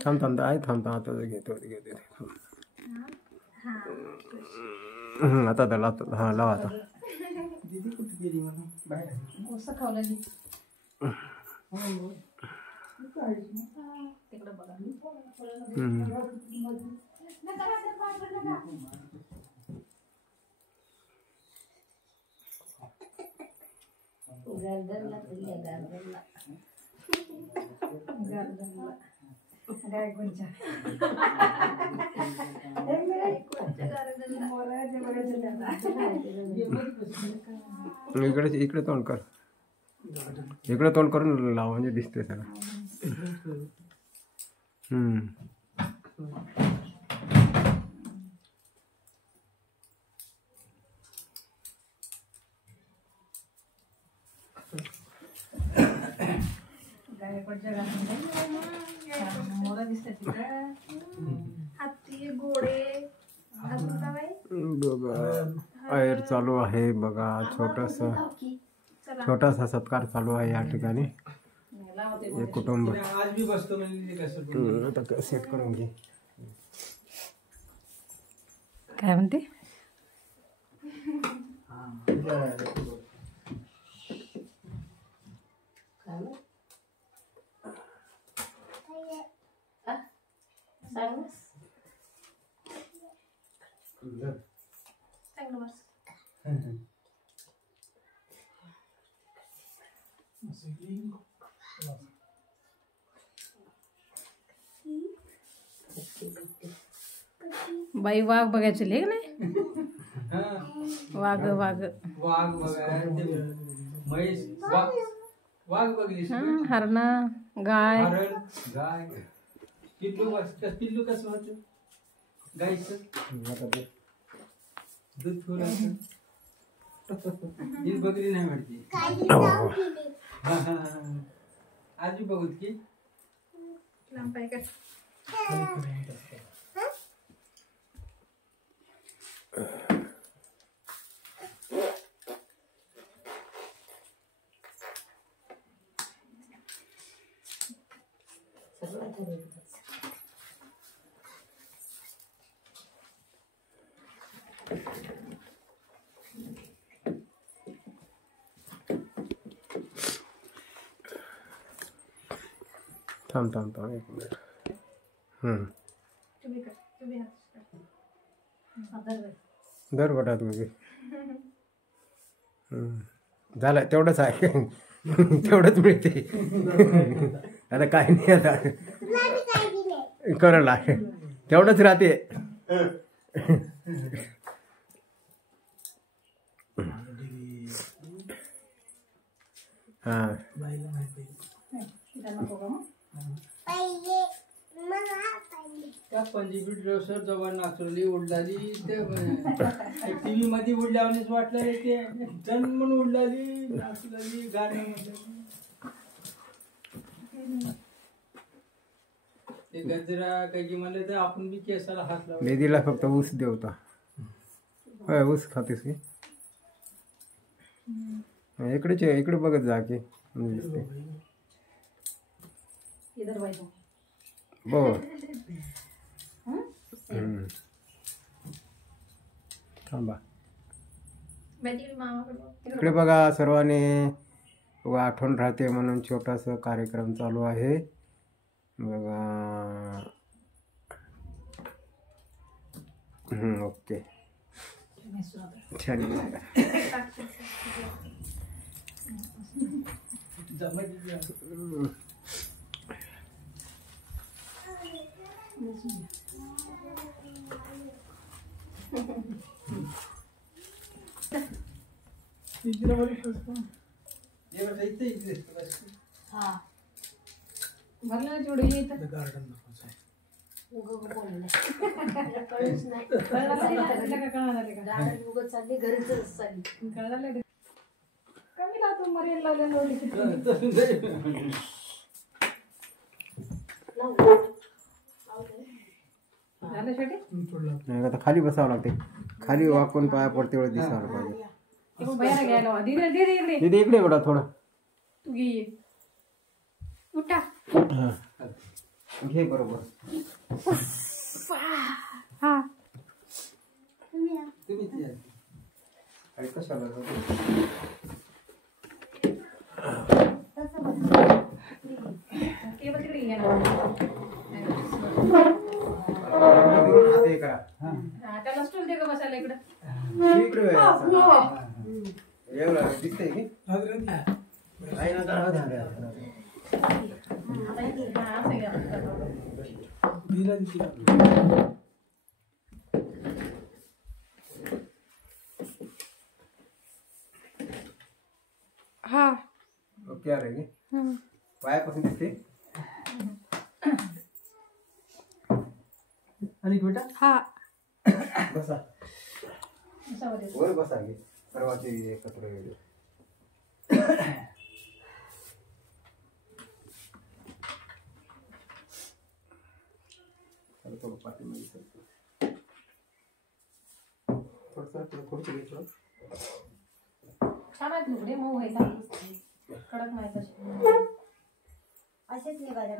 थांब थांब आहे थांब थांब आता घेतो आता त्याला हां लावा आता इकडे तोंड कर इकडे तोंड करून लाव म्हणजे दिसते सगळं आहेर चालू आहे बघा छोटासा सत्कार चालू आहे या ठिकाणी कुटुंब आता सेट करून घे काय म्हणते बाई वाघ बघायचे लेख नाही वाघ वाघ वाघ म्हैस वाघ बघली हरण गाय गाय पिल्लू कसं होतं गायचं दूध पिवळं ही बघली नाही वाटते आजी बघत की थांब थांब थांब एक मिनिट दर बटा तुझे झालं तेवढंच आहे तेवढंच मिळते आता काय नाही आता करायला तेवढंच राहते हां त्या पंजाबी ड्रेसवर जवळ नाचवली उडलाली ते टीव्ही मध्ये उडल्यावरच वाटलं रे ते जण म्हणून उडलाली नाचलेली गाणं म्हणलं ते गजरा काही म्हणलं तर आपण बी केसाला हात लावला मेदीला फक्त ऊस देवता होय ऊस खातेस की इकडे बघत जा की बो थांबा इकडे बघा सर्वांनी आठवण राहते म्हणून छोटासा कार्यक्रम चालू आहे बघा ओके छान झालं शेवटी नाही आता खाली बसावं लागते. खाली वाकून पाया पडते वेळ दिसायला पाहिजे. ते मग बाहेर घ्यायला हवा. दीदी दीदी इकडे दीदी इकडे बेटा थोडं तू घे उठा. हा. घे बरोबर. हा तुम्हीच या. आणि कशाला टेबल तिकडे घ्या ना. ते करा. हा, त्याला स्टूल दे का बसायला इकडं. इकडे एवढं दिसतंय की आहे ना जरा आता इकडे. हा, असं घ्या. हा ओके आहे की पायापासून दिसते. आणि बेटा हा बसा बसावं दे. वर बसा की सर्वांचे एकत्र येईल. थोडं पाठीमागे सरकव. थोडं खुर्ची घे थोडं. छान आहेत लुगडे, मऊ आहे चांगली. कडक नाही तसे. असेच निघाले